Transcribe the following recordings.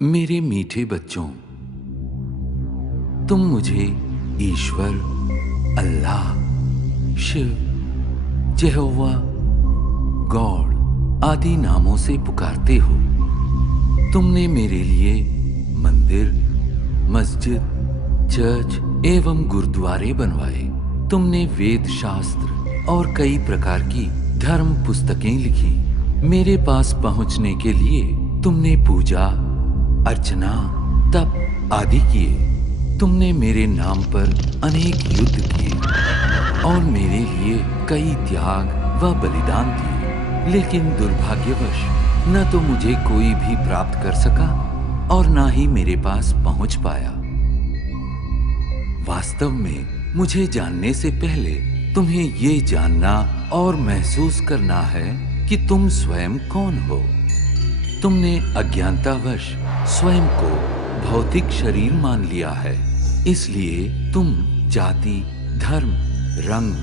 मेरे मीठे बच्चों, तुम मुझे ईश्वर, अल्लाह, शिव, यहोवा, गॉड आदि नामों से पुकारते हो। तुमने मेरे लिए मंदिर, मस्जिद, चर्च एवं गुरुद्वारे बनवाए। तुमने वेद शास्त्र और कई प्रकार की धर्म पुस्तकें लिखी। मेरे पास पहुंचने के लिए तुमने पूजा, अर्चना, तप आदि किए। तुमने मेरे नाम पर अनेक युद्ध किए और मेरे लिए कई त्याग व बलिदान दिए। लेकिन दुर्भाग्यवश न तो मुझे कोई भी प्राप्त कर सका और न ही मेरे पास पहुंच पाया। वास्तव में मुझे जानने से पहले तुम्हें ये जानना और महसूस करना है कि तुम स्वयं कौन हो। तुमने अज्ञानतावश स्वयं को भौतिक शरीर मान लिया है। इसलिए तुम जाति, धर्म, रंग,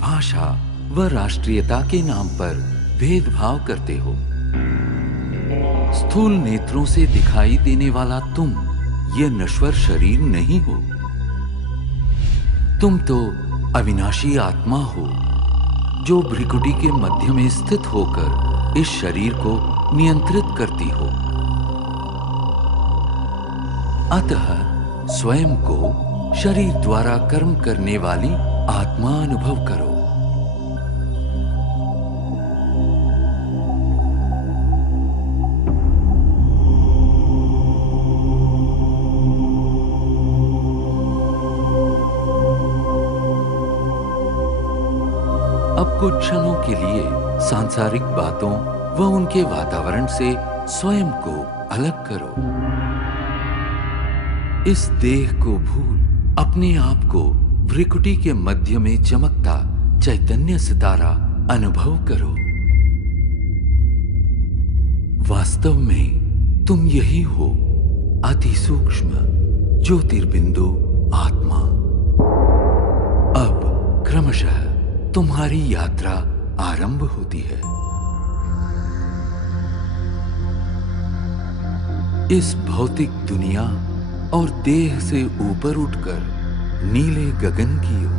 भाषा व राष्ट्रीयता के नाम पर भेदभाव करते हो। स्थूल नेत्रों से दिखाई देने वाला तुम ये नश्वर शरीर नहीं हो। तुम तो अविनाशी आत्मा हो जो भ्रिकुटी के मध्य में स्थित होकर इस शरीर को नियंत्रित करती हो। अतः स्वयं को शरीर द्वारा कर्म करने वाली आत्मा अनुभव करो। अब कुछ क्षणों के लिए सांसारिक बातों व उनके वातावरण से स्वयं को अलग करो। इस देह को भूल अपने आप को भ्रिकुटी के मध्य में चमकता चैतन्य सितारा अनुभव करो। वास्तव में तुम यही हो, अति सूक्ष्म ज्योतिर्बिंदु आत्मा। अब क्रमशः तुम्हारी यात्रा आरंभ होती है। इस भौतिक दुनिया और देह से ऊपर उठकर नीले गगन की ओर।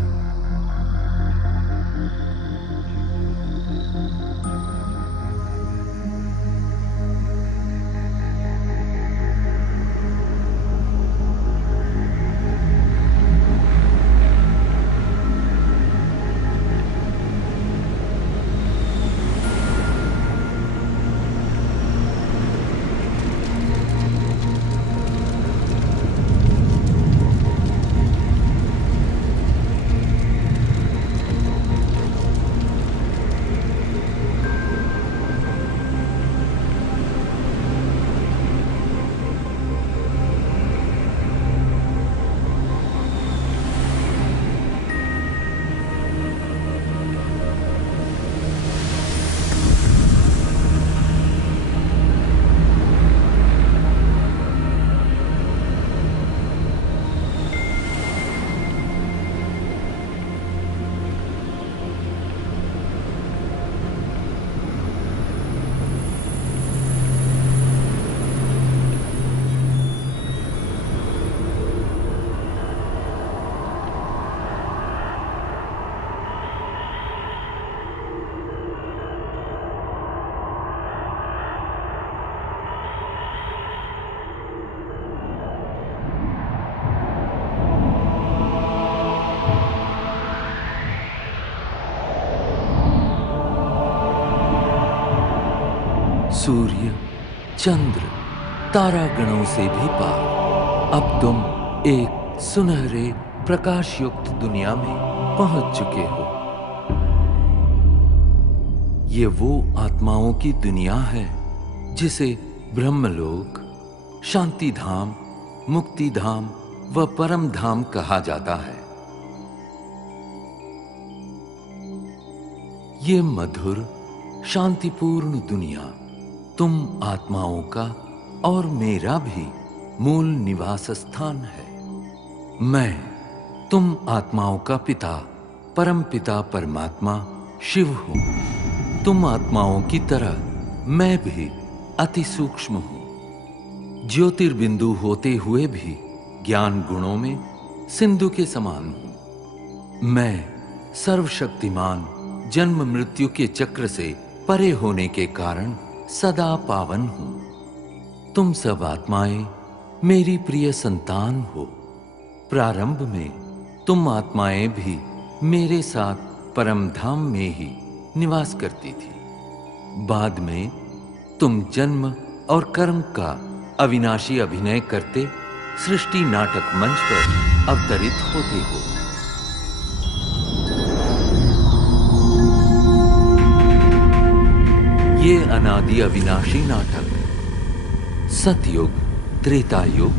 सूर्य, चंद्र, तारागणों से भी पार अब तुम एक सुनहरे प्रकाश युक्त दुनिया में पहुंच चुके हो। ये वो आत्माओं की दुनिया है जिसे ब्रह्मलोक, शांति धाम, मुक्ति धाम व परम धाम कहा जाता है। ये मधुर, शांतिपूर्ण दुनिया तुम आत्माओं का और मेरा भी मूल निवास स्थान है। मैं तुम आत्माओं का पिता, परम पिता परमात्मा शिव हूं। तुम आत्माओं की तरह मैं भी अति सूक्ष्म हूं। ज्योतिर्बिंदु होते हुए भी ज्ञान गुणों में सिंधु के समान हूं। मैं सर्वशक्तिमान जन्म मृत्यु के चक्र से परे होने के कारण सदा पावन हूं। तुम सब आत्माएं मेरी प्रिय संतान हो। प्रारंभ में तुम आत्माएं भी मेरे साथ परम धाम में ही निवास करती थी। बाद में तुम जन्म और कर्म का अविनाशी अभिनय करते सृष्टि नाटक मंच पर अवतरित होते हो। ये अनादि अविनाशी नाटक सतयुग, त्रेता युग,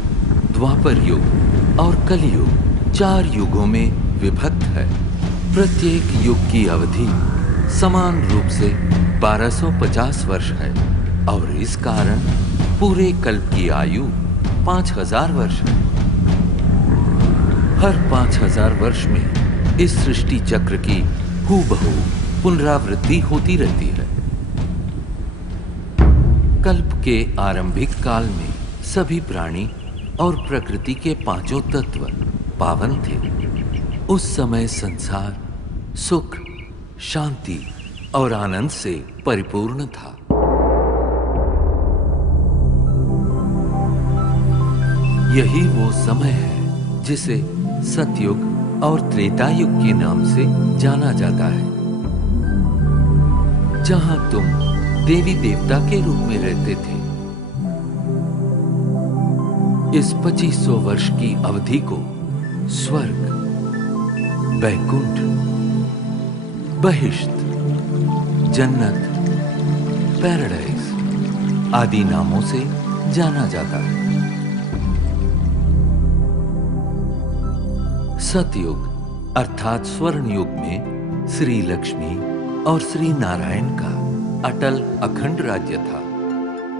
द्वापर युग और कलियुग 4 युगों में विभक्त है। प्रत्येक युग की अवधि समान रूप से 1250 वर्ष है और इस कारण पूरे कल्प की आयु 5000 वर्ष है। हर 5000 वर्ष में इस सृष्टि चक्र की हूबहू पुनरावृत्ति होती रहती है। कल्प के आरंभिक काल में सभी प्राणी और प्रकृति के 5 तत्व पावन थे। उस समय संसार सुख, शांति और आनंद से परिपूर्ण था। यही वो समय है जिसे सतयुग और त्रेता युग के नाम से जाना जाता है, जहां तुम देवी देवता के रूप में रहते थे। इस 2500 वर्ष की अवधि को स्वर्ग, बैकुंठ, बहिष्त, जन्नत, पैराडाइज आदि नामों से जाना जाता है। सतयुग अर्थात स्वर्ण युग में श्री लक्ष्मी और श्री नारायण का अटल अखंड राज्य था।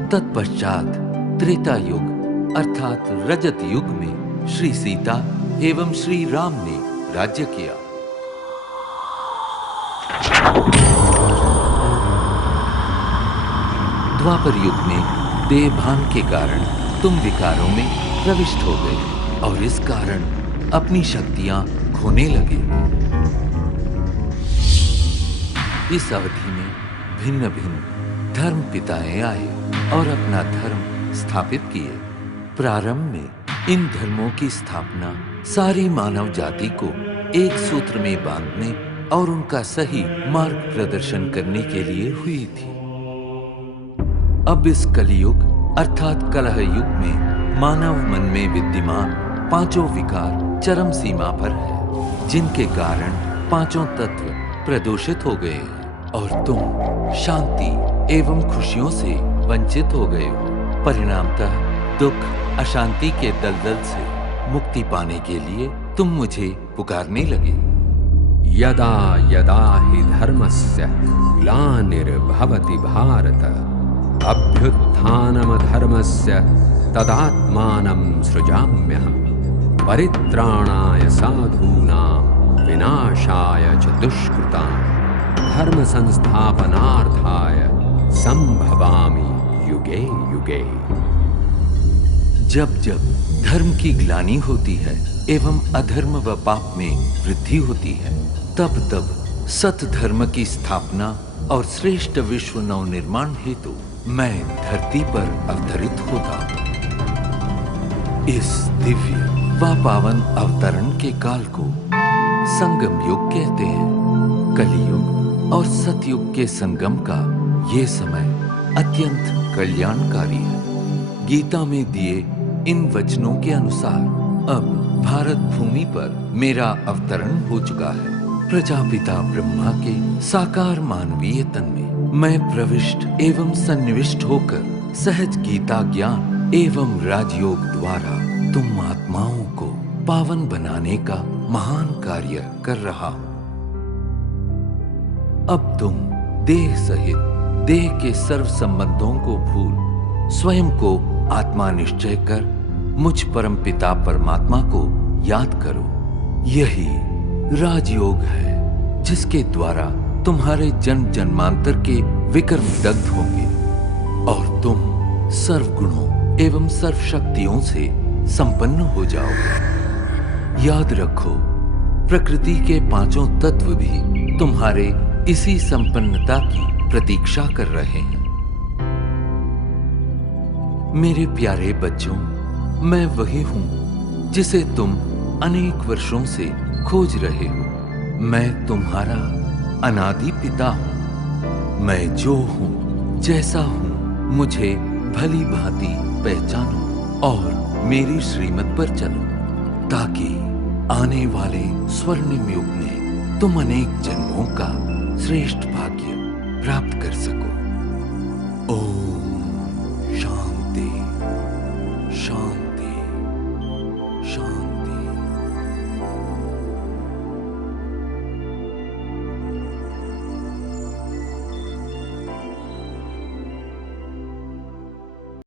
तत्पश्चात त्रेता युग अर्थात रजत युग में श्री सीता एवं श्री राम ने राज्य किया। द्वापर युग में देहभान के कारण तुम विकारों में प्रविष्ट हो गए और इस कारण अपनी शक्तियां खोने लगे। इस अवधि में भिन्न भिन्न धर्म पिताएं आए और अपना धर्म स्थापित किए। प्रारंभ में इन धर्मों की स्थापना सारी मानव जाति को एक सूत्र में बांधने और उनका सही मार्ग प्रदर्शन करने के लिए हुई थी। अब इस कलियुग अर्थात कलह युग में मानव मन में विद्यमान 5 विकार चरम सीमा पर है, जिनके कारण 5 तत्व प्रदूषित हो गए हैं और तुम शांति एवं खुशियों से वंचित हो गए हो। परिणामतः दुख, अशांति के दलदल से मुक्ति पाने के लिए तुम मुझे पुकारने लगे। यदा यदा हि धर्मस्य ग्लानिर्भवति भारत अभ्युत्थानमधर्मस्य तदात्मानं सृजाम्यहम् परित्राणाय साधूनां विनाशाय च दुष्कृतां धर्म संस्थापनार्थाय संभवामि युगे युगे। जब जब धर्म की ग्लानि होती है एवं अधर्म व पाप में वृद्धि होती है, तब तब सत धर्म की स्थापना और श्रेष्ठ विश्व नवनिर्माण हेतु मैं धरती पर अवतरित होता। इस दिव्य व पावन अवतरण के काल को संगम युग कहते हैं। कलियुग और सतयुग के संगम का ये समय अत्यंत कल्याणकारी है। गीता में दिए इन वचनों के अनुसार अब भारत भूमि पर मेरा अवतरण हो चुका है। प्रजापिता ब्रह्मा के साकार मानवीय तन में मैं प्रविष्ट एवं सन्निविष्ट होकर सहज गीता ज्ञान एवं राजयोग द्वारा तुम आत्माओं को पावन बनाने का महान कार्य कर रहा हूं। अब तुम देह सहित देह के सर्व संबंधों को भूल स्वयं को आत्मा निश्चय कर मुझ परम पिता परमात्मा को याद करो। यही राजयोग है जिसके द्वारा तुम्हारे जन्म जन्मांतर के विकर्म दग्ध होंगे और तुम सर्वगुणों एवं सर्वशक्तियों से संपन्न हो जाओगे। याद रखो, प्रकृति के पांचों तत्व भी तुम्हारे इसी संपन्नता की प्रतीक्षा कर रहे हैं। मेरे प्यारे बच्चों, मैं वही हूं जिसे तुम अनेक वर्षों से खोज रहे हो। मैं तुम्हारा अनादि पिता हूं। मैं जो हूं, जैसा हूं, मुझे भली भांति पहचानो और मेरी श्रीमत पर चलो, ताकि आने वाले स्वर्णिम युग में तुम अनेक जन्मों का श्रेष्ठ भाग्य प्राप्त कर सको। ओम